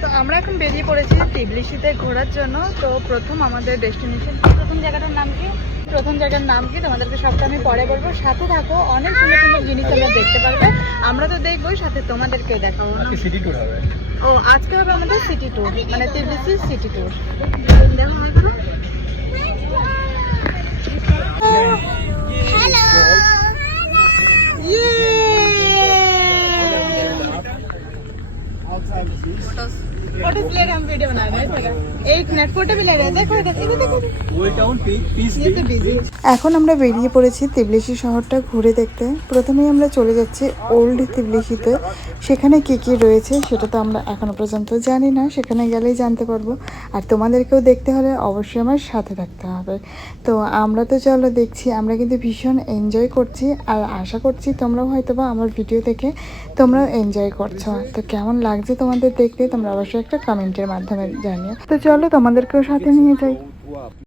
তো আমরা এখন বেরিয়ে পড়েছি তিবলিশিতে ঘোরার জন্য। তো প্রথম আমাদের ডেস্টিনেশন প্রথম জায়গাটার নাম কি? প্রথম জায়গার নাম কি? তোমাদেরকে সবটা আমি পরে বলব। সাথে থাকো অনেক সুন্দর সুন্দর জিনিস তোমরা দেখতে পারবে। আমরা তো দেখবোই সাথে তোমাদেরকে দেখাবো। সিটি ট্যুর হবে। ও আজকে হবে আমাদের সিটি ট্যুর মানে তিবলিসির সিটি ট্যুর দেখো Das. फोटोज ले रहे हम वीडियो बना रहे हैं चलो एक मिनट फोटो भी ले रहे हैं देखो इधर इधर देखो ওল্ড টাউন পিস ये तो बिजी এখন আমরা বেরিয়ে পড়েছি তিবলিশি শহরটা ঘুরে দেখতে প্রথমেই আমরা চলে যাচ্ছি ওল্ড তিবলিশিতে সেখানে কি কি রয়েছে সেটা তো আমরা এখনো পর্যন্ত জানি না সেখানে গেলেই জানতে পারবো আর তোমাদেরকেও দেখতে হলে অবশ্যই আমার সাথে থাকতে হবে তো আমরা তো চলো দেখছি আমরা কিন্তু ভীষণ এনজয় করছি আর আশা করছি তোমরাও হয়তো বা আমার ভিডিও দেখে তোমরাও এনজয় করছো তো কেমন লাগছে তোমাদের দেখতে তোমরা অবশ্যই একটা কমেন্টের মাধ্যমে জানিও। তো চলো তোমাদেরকেও সাথে নিয়ে যাই।